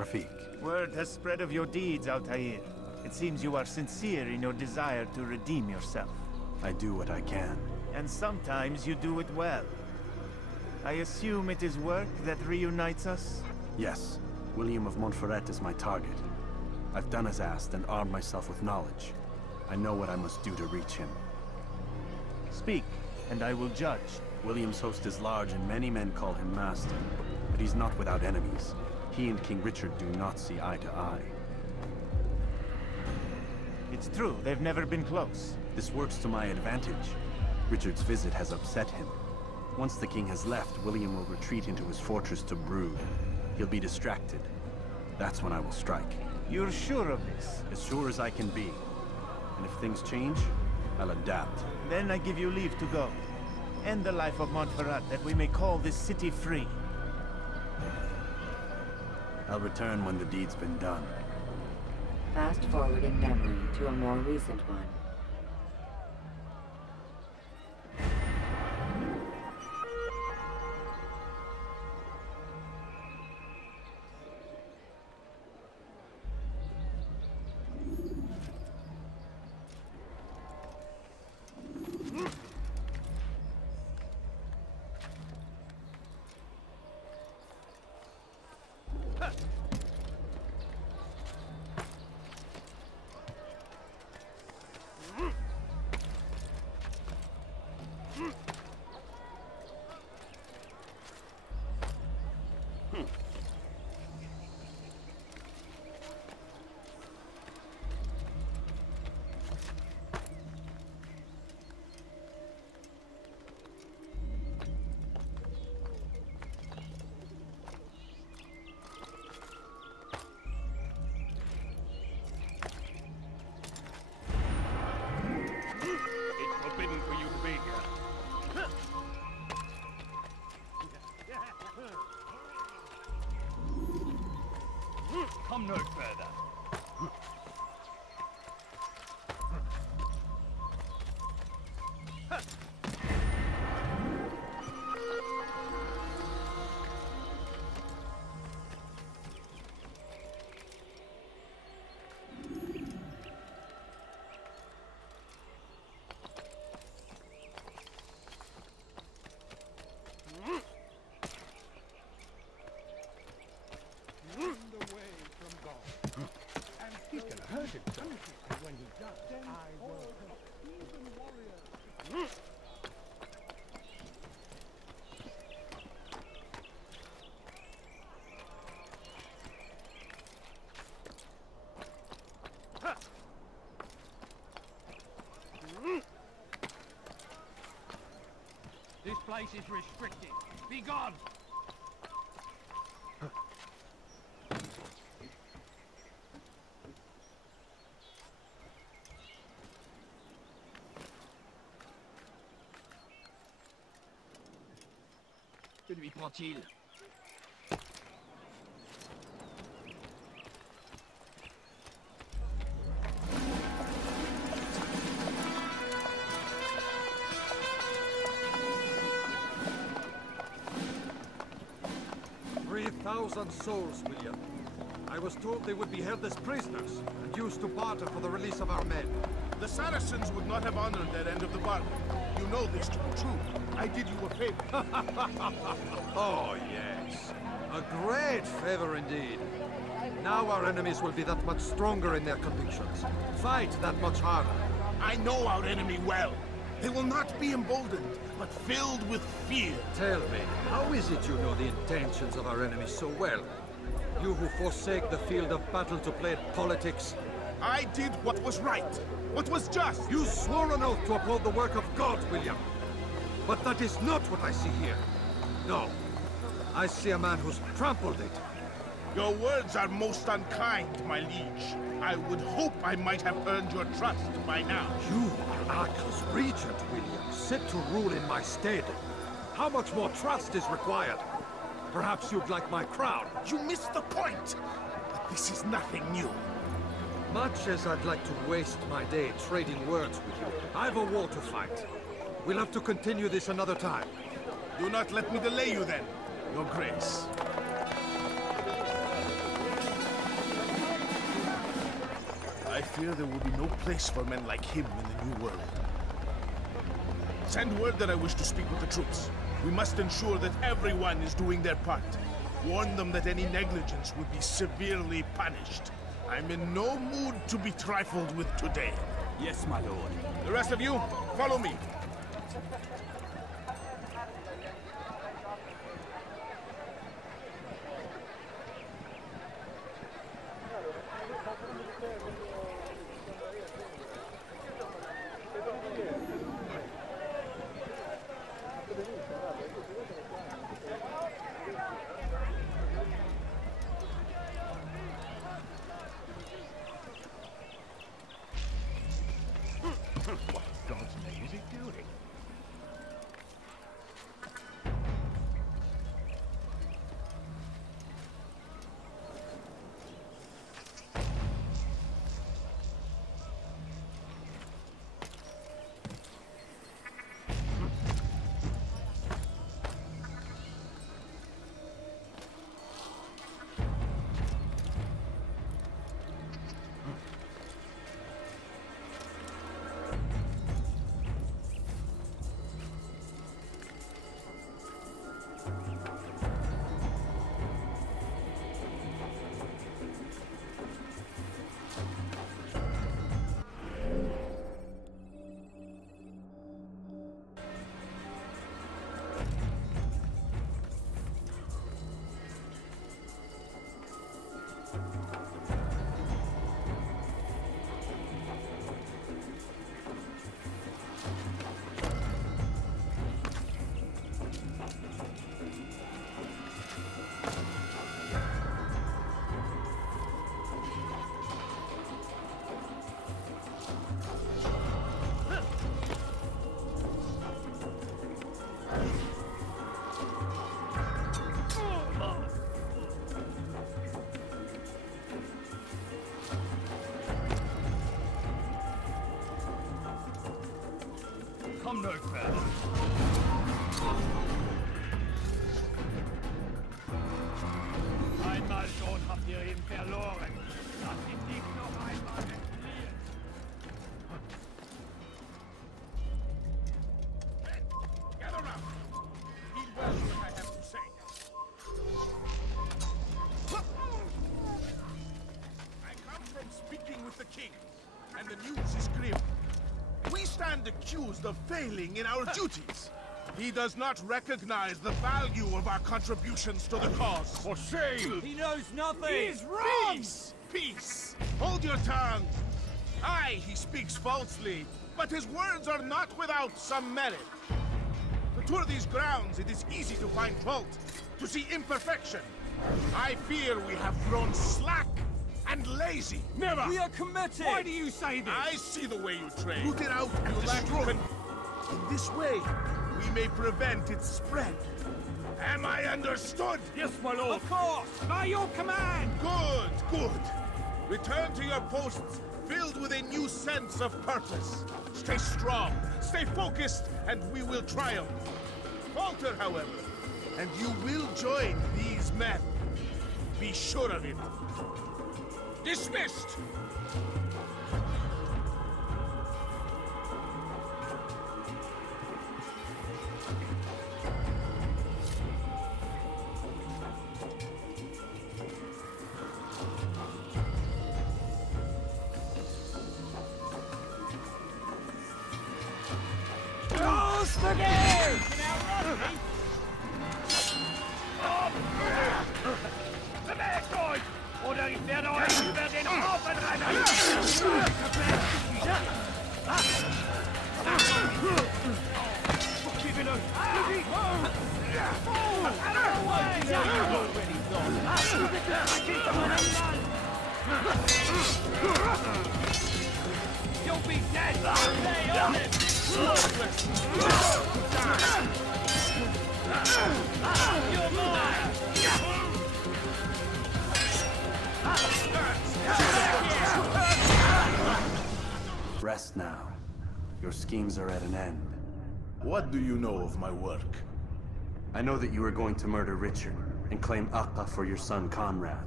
Rafik. Word has spread of your deeds, Altair. It seems you are sincere in your desire to redeem yourself. I do what I can. And sometimes you do it well. I assume it is work that reunites us? Yes. William of Montreat is my target. I've done as asked and armed myself with knowledge. I know what I must do to reach him. Speak, and I will judge. William's host is large and many men call him master. But he's not without enemies. He and King Richard do not see eye to eye. It's true, they've never been close. This works to my advantage. Richard's visit has upset him. Once the king has left, William will retreat into his fortress to brood. He'll be distracted. That's when I will strike. You're sure of this? As sure as I can be. And if things change, I'll adapt. Then I give you leave to go. End the life of Montferrat, that we may call this city free. I'll return when the deed's been done. Fast-forwarding memory to a more recent one. Come no further. This place is restricted. Be gone! Que lui prend-il? 3,000 souls, William. I was told they would be held as prisoners and used to barter for the release of our men. The Saracens would not have honored their end of the bargain. You know this to be true. I did you a favor. Oh, yes. A great favor indeed. Now our enemies will be that much stronger in their convictions. Fight that much harder. I know our enemy well. They will not be emboldened, but filled with fear. Tell me, how is it you know the intentions of our enemies so well? You who forsake the field of battle to play at politics. I did what was right, what was just. You swore an oath to uphold the work of God, William. But that is not what I see here. No. I see a man who's trampled it. Your words are most unkind, my liege. I would hope I might have earned your trust by now. You are Arkell's regent, William, set to rule in my stead. How much more trust is required? Perhaps you'd like my crown. You missed the point. But this is nothing new. Much as I'd like to waste my day trading words with you, I've a war to fight. We'll have to continue this another time. Do not let me delay you then, Your Grace. fear there will be no place for men like him in the New World. Send word that I wish to speak with the troops. We must ensure that everyone is doing their part. Warn them that any negligence would be severely punished. I'm in no mood to be trifled with today. Yes, my lord. The rest of you, follow me. What God's name is he doing? Komm nur fern. Einmal schon habt ihr ihn verloren. Lasst ihn nicht noch einmal entfliehen. Gather round. Heed well what I have to say. I come from speaking with the king, and the news is grim. We stand accused of failing in our duties. He does not recognize the value of our contributions to the cause. For shame! He knows nothing! He's wrong! Peace! Peace! Hold your tongue! Aye, he speaks falsely, but his words are not without some merit. To tour these grounds, it is easy to find fault, to see imperfection. I fear we have grown slack and lazy. Never! We are committed! Why do you say this? I see the way you train. Root it out and destroy. In this way, we may prevent its spread. Am I understood? Yes, my lord. Of course! By your command! Good, good. Return to your posts, filled with a new sense of purpose. Stay strong, stay focused, and we will triumph. Falter, however, and you will join these men. Be sure of it. Dismissed! Bewegt euch! Oder ich werde euch über den Haufen rennen! You'll be dead! Stay on it! You're mine! Rest now. Your schemes are at an end. What do you know of my work? I know that you are going to murder Richard and claim Akka for your son Conrad.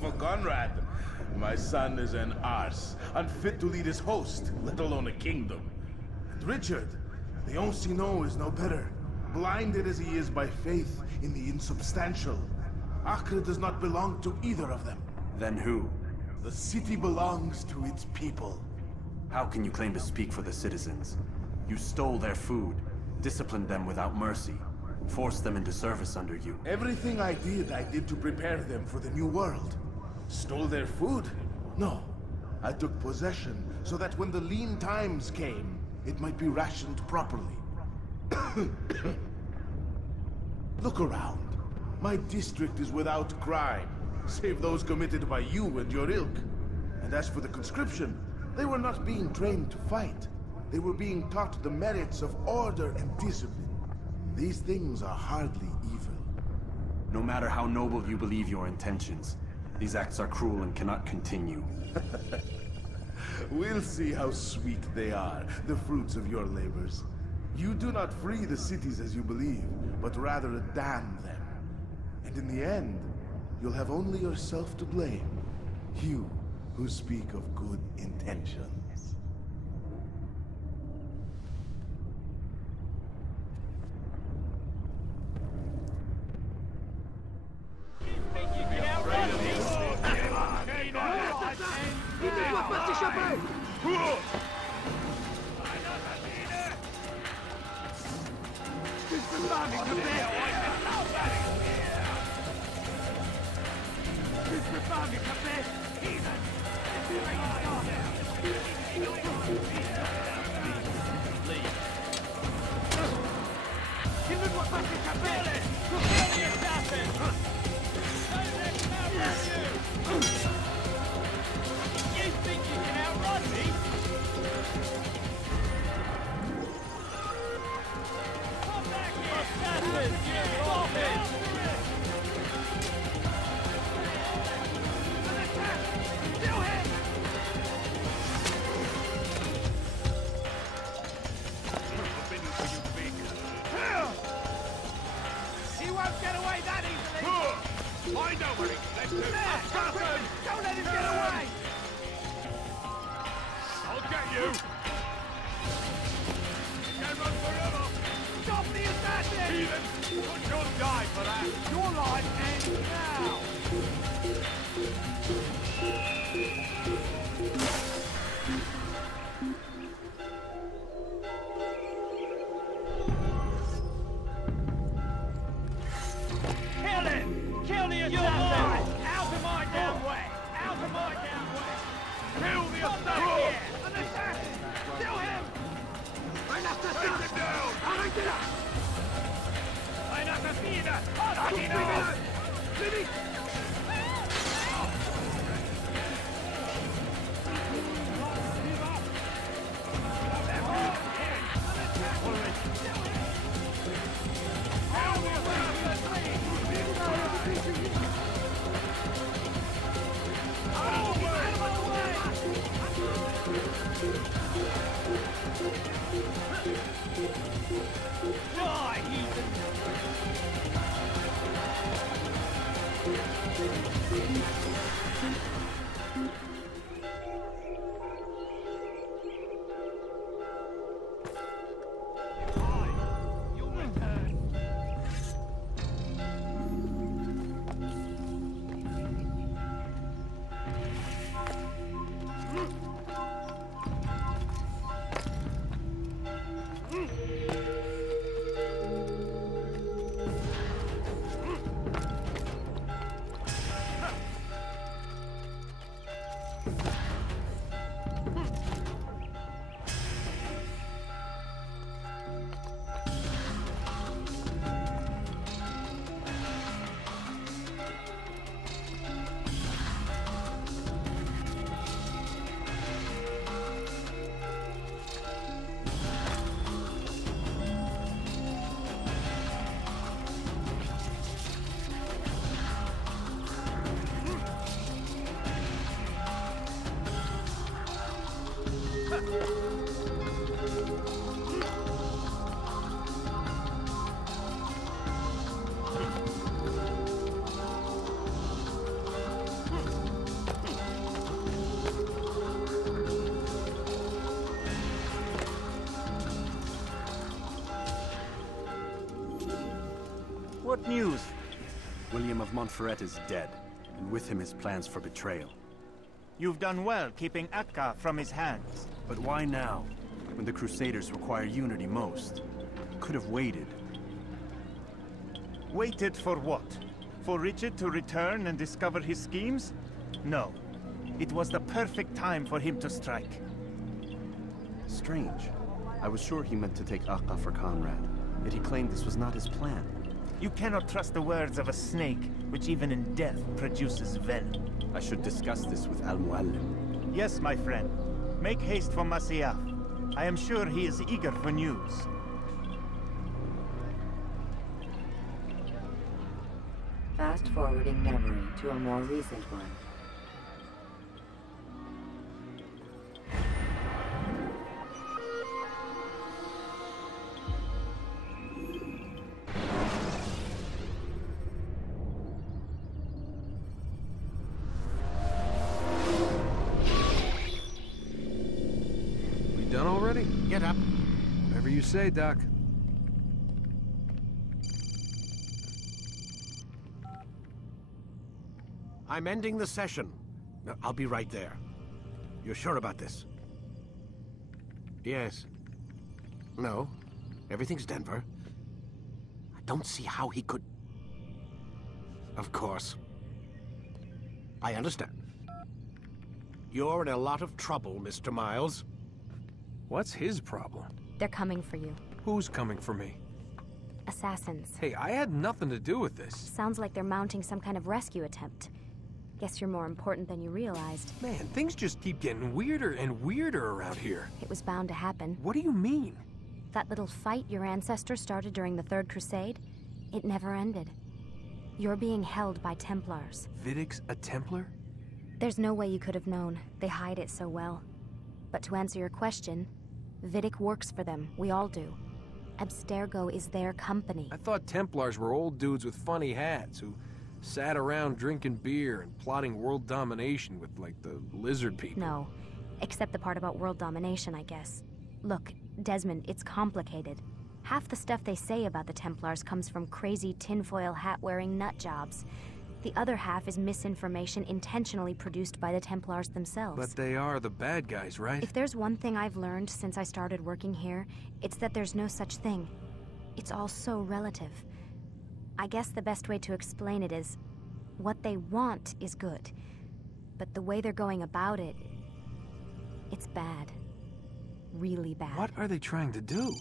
For Conrad, my son is an arse, unfit to lead his host, let alone a kingdom. And Richard, the Xenonz is no better, blinded as he is by faith in the insubstantial. Acre does not belong to either of them. Then who? The city belongs to its people. How can you claim to speak for the citizens? You stole their food, disciplined them without mercy, forced them into service under you. Everything I did to prepare them for the new world. Stole their food? No. I took possession so that when the lean times came, it might be rationed properly. Look around. My district is without crime, save those committed by you and your ilk. And as for the conscription, they were not being trained to fight. They were being taught the merits of order and discipline. These things are hardly evil. No matter how noble you believe your intentions, these acts are cruel and cannot continue. We'll see how sweet they are, the fruits of your labors. You do not free the cities as you believe, but rather damn them. And in the end, you'll have only yourself to blame. You who speak of good intentions. What news? William of Montreat is dead, and with him his plans for betrayal. You've done well keeping Akka from his hands. But why now, when the Crusaders require unity most? Could have waited. Waited for what? For Richard to return and discover his schemes? No. It was the perfect time for him to strike. Strange. I was sure he meant to take Akka for Conrad, yet he claimed this was not his plan. You cannot trust the words of a snake, which even in death produces venom. I should discuss this with Al-Muallim. Yes, my friend. Make haste for Masyaf. I am sure he is eager for news. Fast-forwarding memory to a more recent one. We done already? Get up. Whatever you say, Doc. I'm ending the session. I'll be right there. You're sure about this? Yes. No. Everything's Denver. I don't see how he could... Of course. I understand. You're in a lot of trouble, Mr. Miles. What's his problem? They're coming for you. Who's coming for me? Assassins. Hey, I had nothing to do with this. Sounds like they're mounting some kind of rescue attempt. Guess you're more important than you realized. Man, things just keep getting weirder and weirder around here. It was bound to happen. What do you mean? That little fight your ancestors started during the Third Crusade, it never ended. You're being held by Templars. Vidic's a Templar? There's no way you could have known. They hide it so well. But to answer your question, Vidic works for them. We all do. Abstergo is their company. I thought Templars were old dudes with funny hats who sat around drinking beer and plotting world domination with, like, the lizard people. No, except the part about world domination, I guess. Look, Desmond, it's complicated. Half the stuff they say about the Templars comes from crazy tinfoil hat-wearing nutjobs. The other half is misinformation intentionally produced by the Templars themselves. But they are the bad guys, right? If there's one thing I've learned since I started working here, it's that there's no such thing. It's all so relative. I guess the best way to explain it is, what they want is good. But the way they're going about it, it's bad. Really bad. What are they trying to do?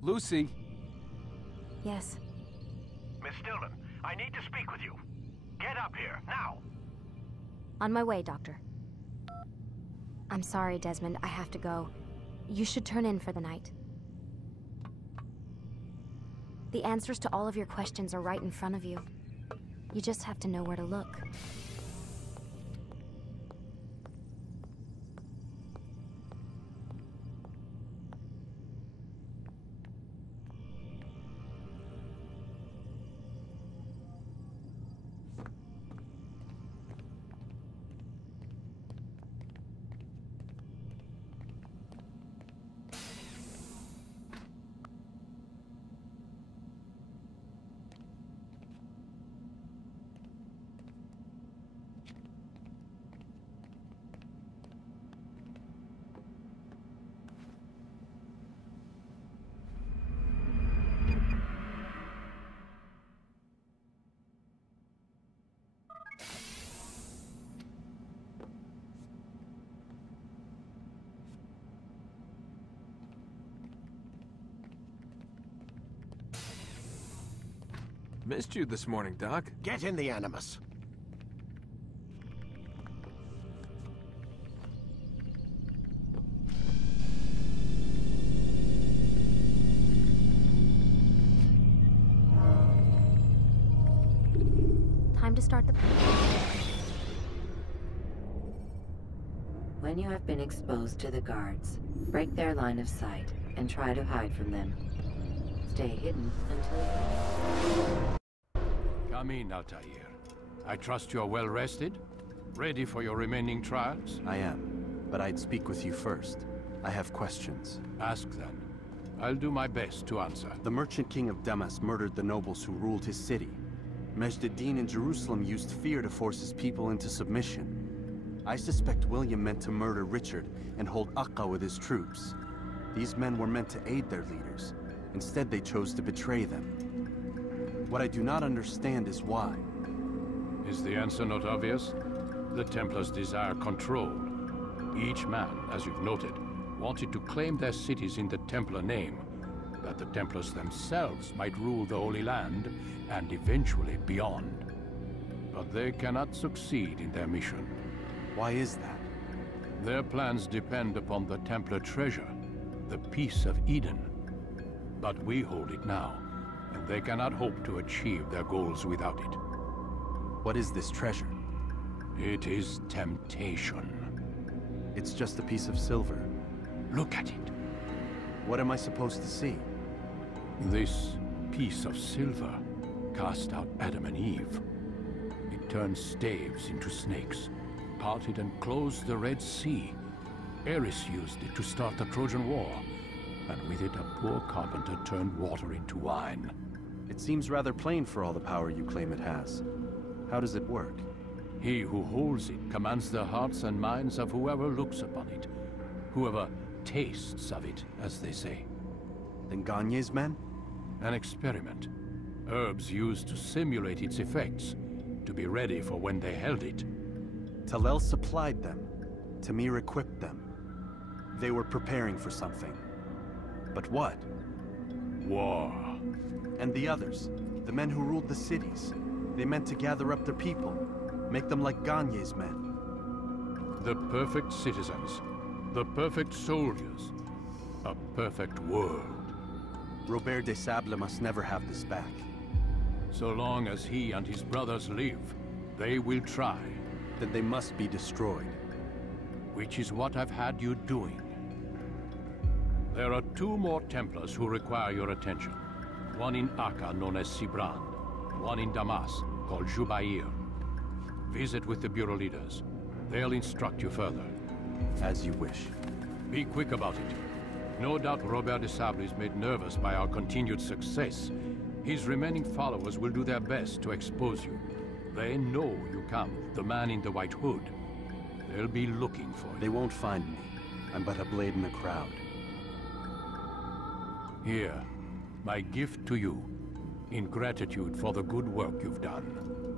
Lucy? Yes. Miss Stillman, I need to speak with you. Get up here, now! On my way, Doctor. I'm sorry, Desmond. I have to go. You should turn in for the night. The answers to all of your questions are right in front of you. You just have to know where to look. Missed you this morning, Doc. Get in the Animus. Time to start the... When you have been exposed to the guards, break their line of sight and try to hide from them. Stay hidden until... Come in, Altair. I trust you're well rested? Ready for your remaining trials? I am, but I'd speak with you first. I have questions. Ask then. I'll do my best to answer. The merchant king of Damas murdered the nobles who ruled his city. Majd-ad-Din in Jerusalem used fear to force his people into submission. I suspect William meant to murder Richard and hold Aqqa with his troops. These men were meant to aid their leaders. Instead, they chose to betray them. What I do not understand is why. Is the answer not obvious? The Templars desire control. Each man, as you've noted, wanted to claim their cities in the Templar name, that the Templars themselves might rule the Holy Land and eventually beyond. But they cannot succeed in their mission. Why is that? Their plans depend upon the Templar treasure, the Peace of Eden. But we hold it now, and they cannot hope to achieve their goals without it. What is this treasure? It is temptation. It's just a piece of silver. Look at it. What am I supposed to see? This piece of silver cast out Adam and Eve. It turned staves into snakes, parted and closed the Red Sea. Eris used it to start the Trojan War, and with it a poor carpenter turned water into wine. It seems rather plain for all the power you claim it has. How does it work? He who holds it commands the hearts and minds of whoever looks upon it, whoever tastes of it, as they say. Then Gagne's men? An experiment. Herbs used to simulate its effects, to be ready for when they held it. Talel supplied them. Tamir equipped them. They were preparing for something. But what? War. And the others, the men who ruled the cities, they meant to gather up their people, make them like Gagne's men. The perfect citizens, the perfect soldiers, a perfect world. Robert de Sable must never have this back. So long as he and his brothers live, they will try. Then they must be destroyed. Which is what I've had you doing. There are 2 more Templars who require your attention. One in Aqqa, known as Sibran. One in Damas, called Jubair. Visit with the Bureau leaders. They'll instruct you further. As you wish. Be quick about it. No doubt Robert de Sable is made nervous by our continued success. His remaining followers will do their best to expose you. They know you come, the man in the white hood. They'll be looking for you. They won't find me. I'm but a blade in the crowd. Here, my gift to you, in gratitude for the good work you've done.